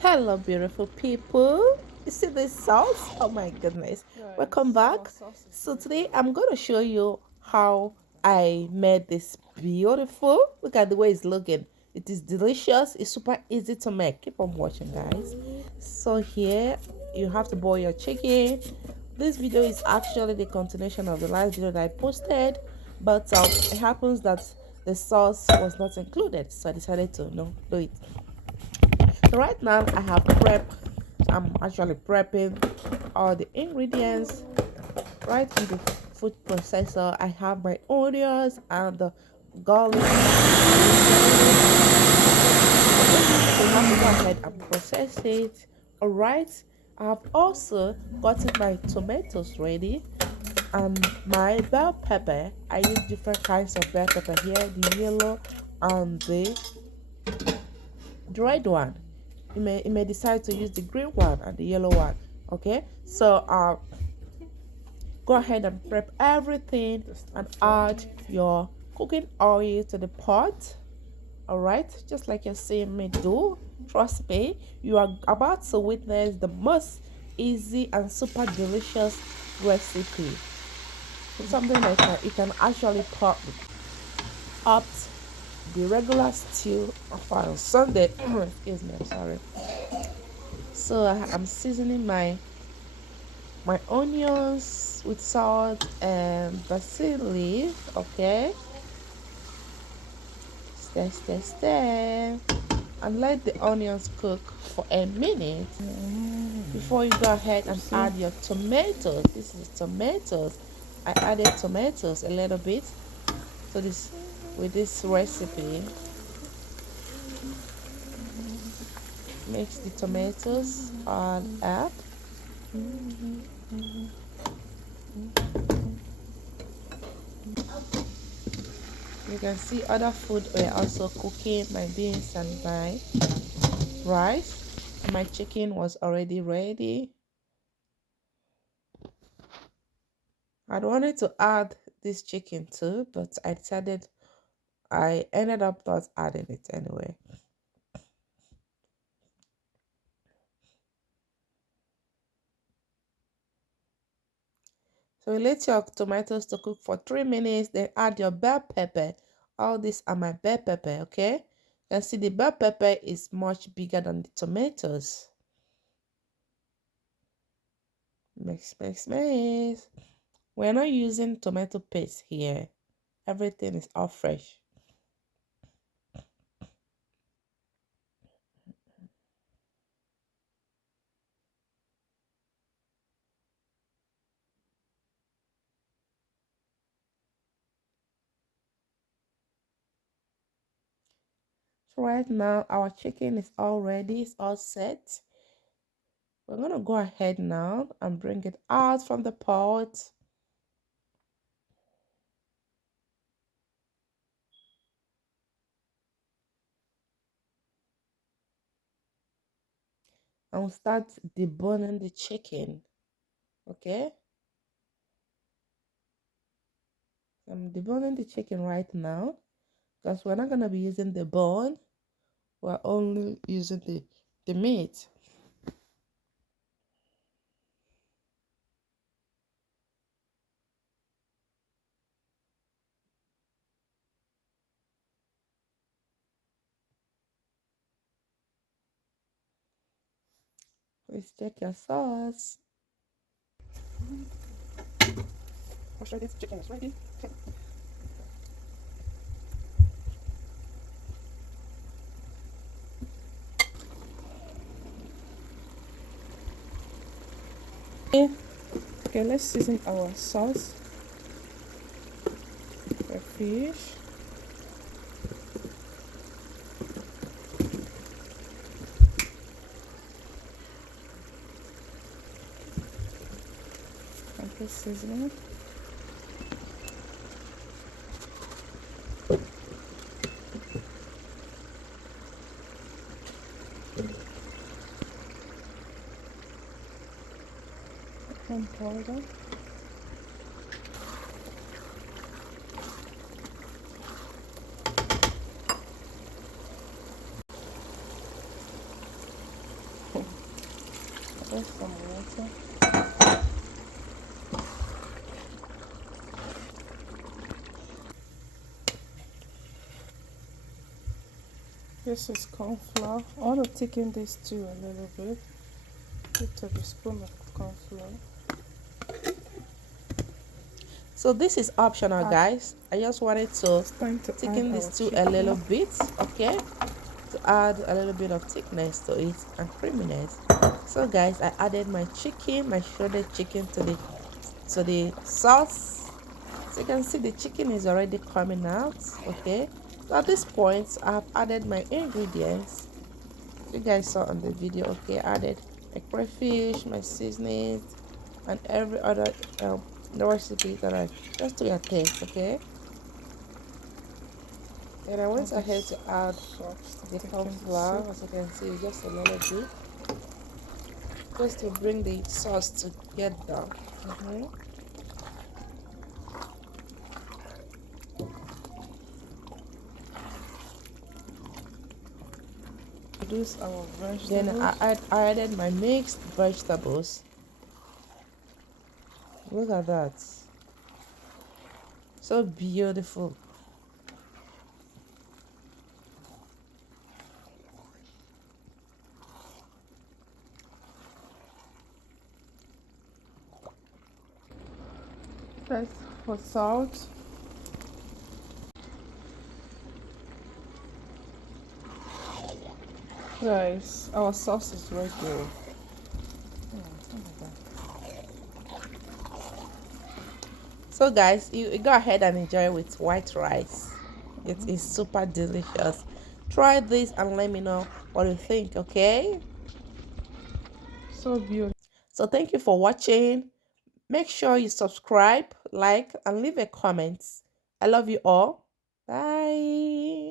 Hello, beautiful people. You see this sauce? Oh my goodness. Welcome Guys, our back. sauce is So, ready. today I'm going to show you how I made this beautiful. Look at the way it's looking. It is delicious. It's super easy to make. Keep on watching, guys. So, here you have to boil your chicken. This video is actually the continuation of the last video that I posted, but it happens that the sauce was not included, so I decided to do it. So right now I'm actually prepping all the ingredients right in the food processor. I have my onions and the garlic. So you have to go ahead and process it. Alright. I have also gotten my tomatoes ready and my bell pepper. I use different kinds of bell pepper here, the yellow and the dried one. You may decide to use the green one and the yellow one. Okay, so go ahead and prep everything and add your cooking oil to the pot. All right, just like you're seeing me do. Trust me, you are about to witness the most easy and super delicious recipe. It's something that you can actually put up the regular stew on Sunday. Excuse me, I'm sorry. So I'm seasoning my onions with salt and basil leaf. Okay, stir, and let the onions cook for a minute before you go ahead and add your tomatoes. This is tomatoes. I added tomatoes a little bit so this with this recipe. Mix the tomatoes all up. You can see other food we're also cooking, my beans and my rice. My chicken was already ready. I'd wanted to add this chicken too, but I ended up not adding it anyway. So you let your tomatoes to cook for 3 minutes, then add your bell pepper. All these are my bell pepper, okay? You can see the bell pepper is much bigger than the tomatoes. Mix. We're not using tomato paste here. Everything is all fresh. So right now our chicken is all ready, it's all set. We're gonna go ahead now and bring it out from the pot. And we'll start deboning the chicken. Okay? I'm deboning the chicken right now because we're not gonna be using the bone, we're only using the meat. Please check your sauce. I'm sure this chicken is ready. Okay, let's season our sauce for fish. And put seasoning. And powder. Just some water. This is corn flour. I want to thicken this too a little bit. 2 tablespoons of corn flour. So this is optional, guys. I just wanted to thicken this too a little bit, okay, to add a little bit of thickness to it and creaminess. So guys, I added my chicken, my shredded chicken to the sauce. So you can see the chicken is already coming out, okay. So at this point, I've added my ingredients you guys saw on the video, okay. I added my crayfish, my seasonings, and every other the recipe that I just to your taste, okay. And I went ahead to add the corn flour, as you can see, just a little bit, just to bring the sauce together. Produce our vegetables. Then I added my mixed vegetables. Look at that, so beautiful. That's for salt. Guys, our sauce is ready. So guys, you go ahead and enjoy it with white rice. It is super delicious. Try this and let me know what you think, okay. So beautiful. So thank you for watching. Make sure you subscribe, like, and leave a comment. I love you all. Bye.